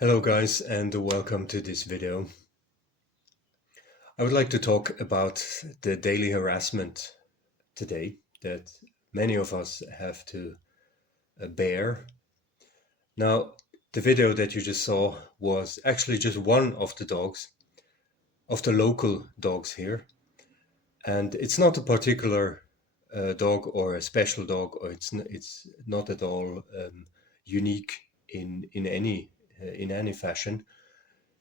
Hello guys, and welcome to this video. I would like to talk about the daily harassment today that many of us have to bear. Now, the video that you just saw was actually just one of the dogs, of the local dogs here. And it's not a particular dog or a special dog, or it's not at all unique in any fashion.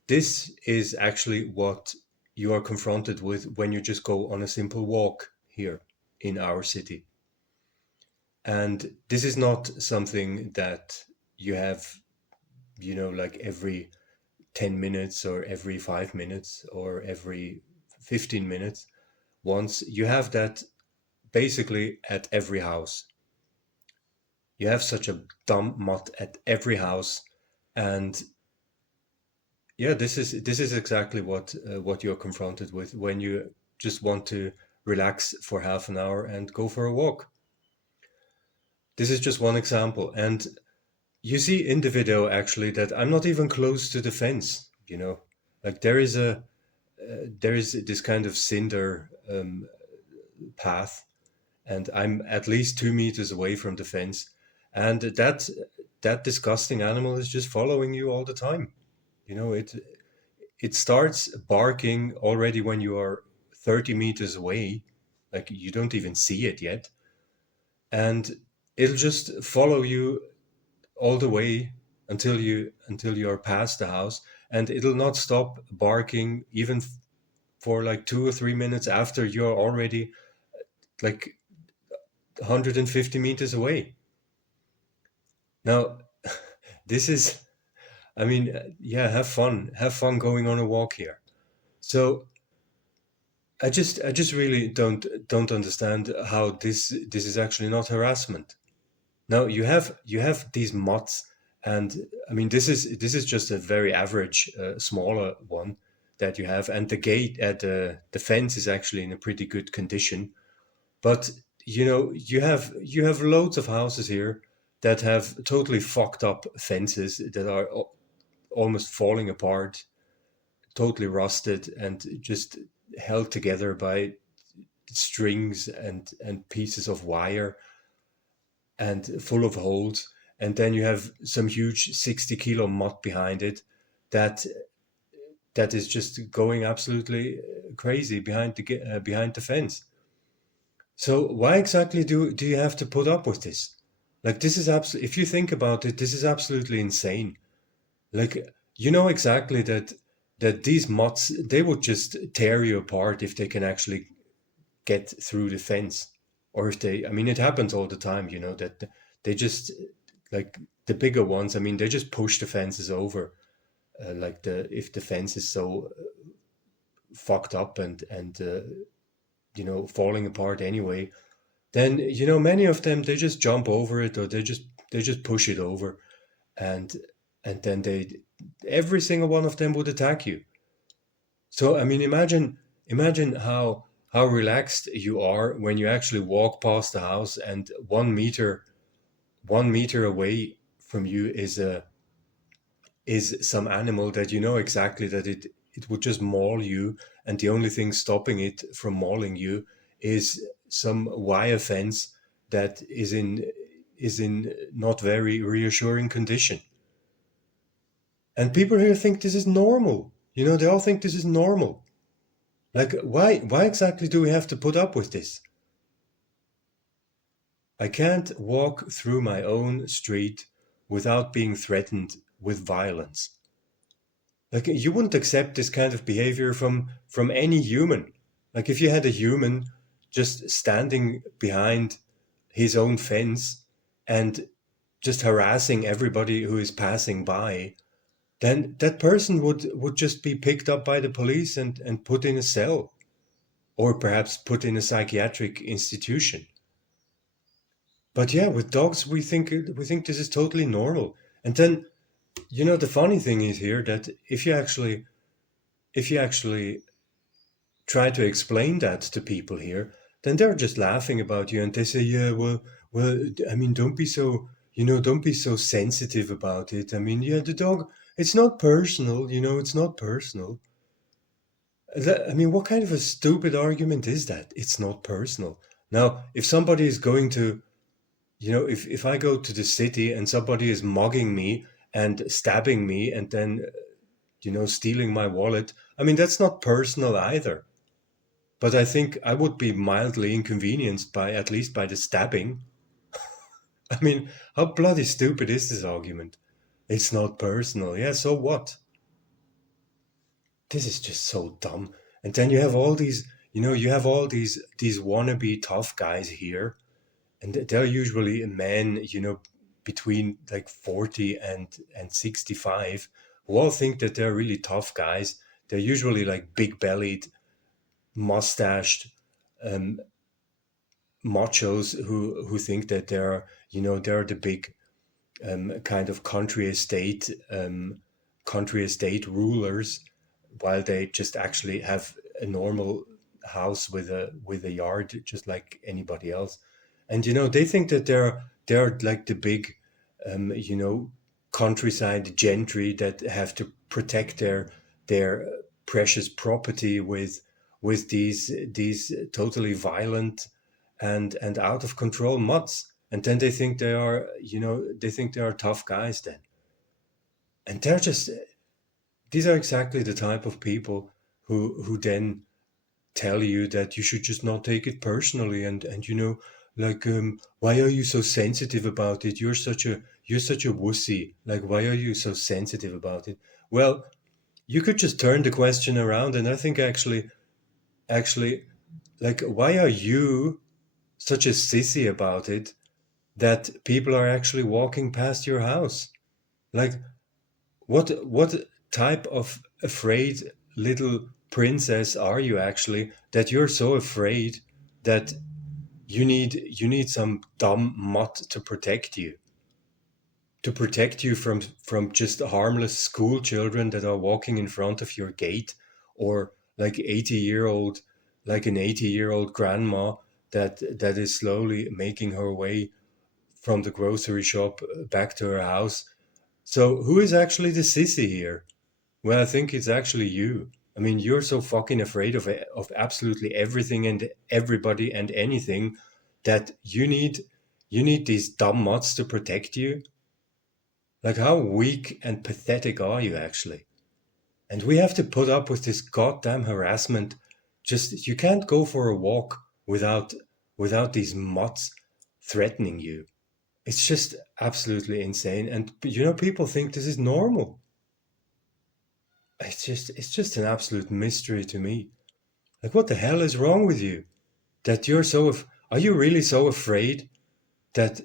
This is actually what you are confronted with when you just go on a simple walk here in our city. And this is not something that you have, like every 10 minutes or every 5 minutes or every 15 minutes. Once you have that basically at every house. You have such a dumb mutt at every house, and yeah, this is exactly what you're confronted with when you just want to relax for half an hour and go for a walk. This is just one example, and you see in the video actually that I'm not even close to the fence. Like there is this kind of cinder path, and I'm at least 2 meters away from the fence, and that disgusting animal is just following you all the time. It starts barking already when you are 30 meters away, like you don't even see it yet, and it'll just follow you all the way until you're past the house, and it'll not stop barking even for like 2 or 3 minutes after you're already like 150 meters away. Now, this is, I mean, yeah, have fun going on a walk here. So I just really don't understand how this is actually not harassment. Now you have these mutts, and I mean this is just a very average smaller one that you have, and the gate at the fence is actually in a pretty good condition. But you have loads of houses here that have totally fucked up fences that are almost falling apart, totally rusted, and just held together by strings and pieces of wire and full of holes. And then you have some huge 60-kilo mutt behind it that is just going absolutely crazy behind the fence. So why exactly do you have to put up with this? Like this is absolutely, if you think about it, this is absolutely insane. Like you know exactly that these mutts, they would just tear you apart if they can actually get through the fence. Or if they, I mean, it happens all the time, that they just, like the bigger ones, I mean, they just push the fences over. Like if the fence is so fucked up and falling apart anyway, then, many of them, they just jump over it, or they just push it over. And then every single one of them would attack you. So I mean, imagine how relaxed you are when you actually walk past the house, and 1 meter away from you is some animal that you know exactly that it would just maul you, and the only thing stopping it from mauling you is some wire fence that is in not very reassuring condition. And people here think this is normal. They all think this is normal. Like, why exactly do we have to put up with this? I can't walk through my own street without being threatened with violence. Like, you wouldn't accept this kind of behavior from any human. Like, if you had a human just standing behind his own fence and just harassing everybody who is passing by, then that person would just be picked up by the police and put in a cell, or perhaps put in a psychiatric institution. But yeah, with dogs, we think this is totally normal. And then, the funny thing is here that if you actually try to explain that to people here, then they're just laughing about you, and they say, yeah, well, I mean, don't be so sensitive about it. I mean, yeah, the dog, it's not personal, it's not personal. I mean, what kind of a stupid argument is that? It's not personal. Now, if somebody is going to, if I go to the city and somebody is mugging me and stabbing me and then, stealing my wallet, I mean, that's not personal either. But I think I would be mildly inconvenienced by, at least by the stabbing. I mean, how bloody stupid is this argument? It's not personal. Yeah, so what? This is just so dumb. And then you have all these, these wannabe tough guys here, and they're usually men, between like 40 and 65, who all think that they're really tough guys. They're usually like big-bellied, mustached machos who think that they're the big kind of country estate rulers, while they just actually have a normal house with a yard just like anybody else. And they think that they're like the big countryside gentry that have to protect their precious property with these totally violent and out of control mutts. And then they think they are tough guys then. And these are exactly the type of people who then tell you that you should just not take it personally, and like, why are you so sensitive about it? You're such a wussy. Like, why are you so sensitive about it? Well, you could just turn the question around, and I think actually, like, why are you such a sissy about it that people are actually walking past your house? Like, what type of afraid little princess are you actually, that you're so afraid that you need some dumb mutt to protect you from just harmless school children that are walking in front of your gate, or like an 80-year-old grandma that is slowly making her way from the grocery shop back to her house. So who is actually the sissy here? Well, I think it's actually you. I mean, you're so fucking afraid of absolutely everything and everybody and anything that you need these dumb mutts to protect you. Like, how weak and pathetic are you actually? And we have to put up with this goddamn harassment. Just, you can't go for a walk without these mutts threatening you. It's just absolutely insane. And people think this is normal. It's just an absolute mystery to me. Like, what the hell is wrong with you? That are you really so afraid that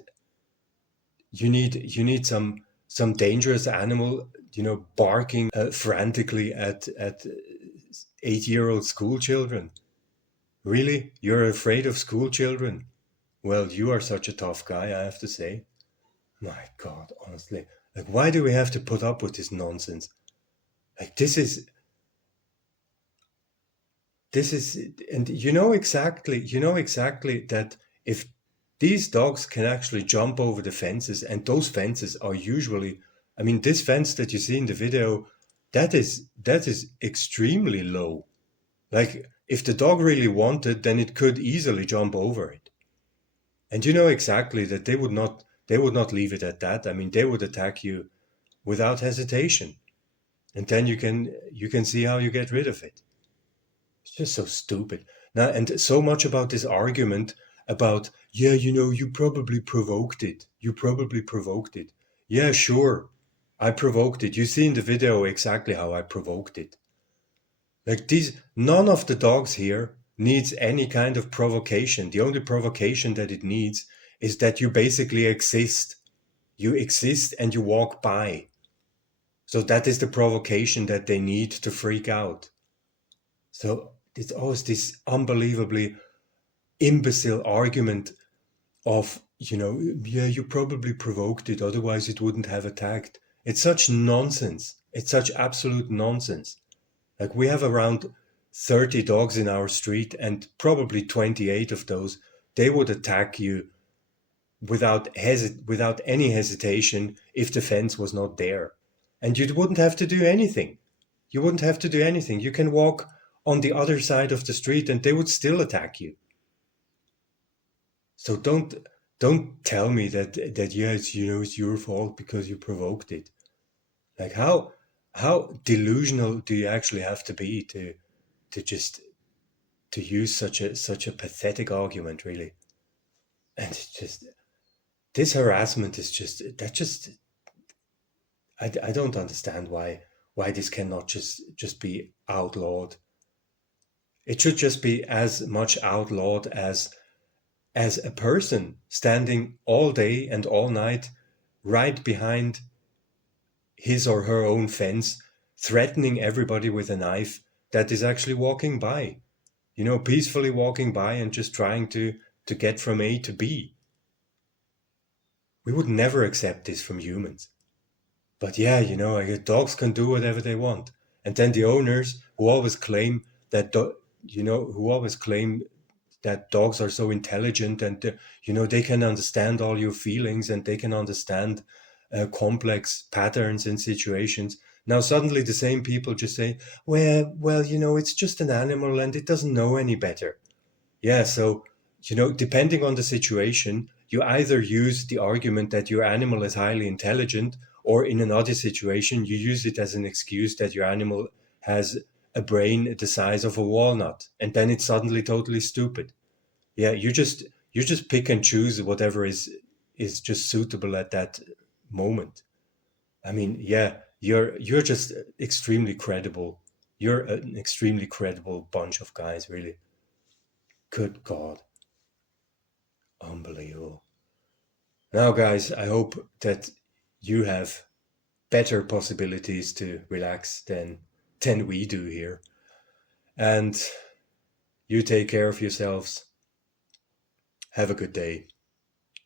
you need some dangerous animal, barking frantically at 8-year-old school children? Really? You're afraid of school children? Well, you are such a tough guy, I have to say. My God, honestly. Like, why do we have to put up with this nonsense? Like, this is, and you know exactly that if these dogs can actually jump over the fences, and those fences are usually, I mean, this fence that you see in the video, that is extremely low. Like, if the dog really wanted, then it could easily jump over it. And you know exactly that they would not leave it at that. I mean, they would attack you without hesitation. And then you can see how you get rid of it. It's just so stupid. Now, and so much about this argument about, yeah, you probably provoked it. You probably provoked it. Yeah, sure, I provoked it. You see in the video exactly how I provoked it. Like, none of the dogs here needs any kind of provocation. The only provocation that it needs is that you basically exist. You exist and you walk by. So that is the provocation that they need to freak out. So it's always this unbelievably imbecile argument of, yeah, you probably provoked it, otherwise it wouldn't have attacked. It's such nonsense. It's such absolute nonsense. Like, we have around 30 dogs in our street, and probably 28 of those, they would attack you without any hesitation if the fence was not there. And you wouldn't have to do anything. You wouldn't have to do anything. You can walk on the other side of the street and they would still attack you. So don't tell me that yeah, it's your fault because you provoked it. Like how delusional do you actually have to be to just to use such a pathetic argument, really? And it's just this harassment is just I don't understand why this cannot just be outlawed. It should just be as much outlawed as a person standing all day and all night right behind his or her own fence, threatening everybody with a knife that is actually walking by, peacefully walking by and just trying to get from A to B. We would never accept this from humans. But yeah, dogs can do whatever they want. And then the owners who always claim that, who always claim that dogs are so intelligent and, they can understand all your feelings and they can understand complex patterns and situations. Now suddenly the same people just say, well, it's just an animal and it doesn't know any better. Yeah, so, depending on the situation, you either use the argument that your animal is highly intelligent, or in another situation, you use it as an excuse that your animal has a brain the size of a walnut, and then it's suddenly totally stupid. Yeah, you just pick and choose whatever is just suitable at that moment. I mean, yeah, you're just extremely credible. You're an extremely credible bunch of guys, really. Good God. Unbelievable. Now, guys, I hope that you have better possibilities to relax than we do here. And you take care of yourselves. Have a good day.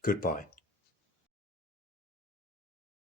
Goodbye.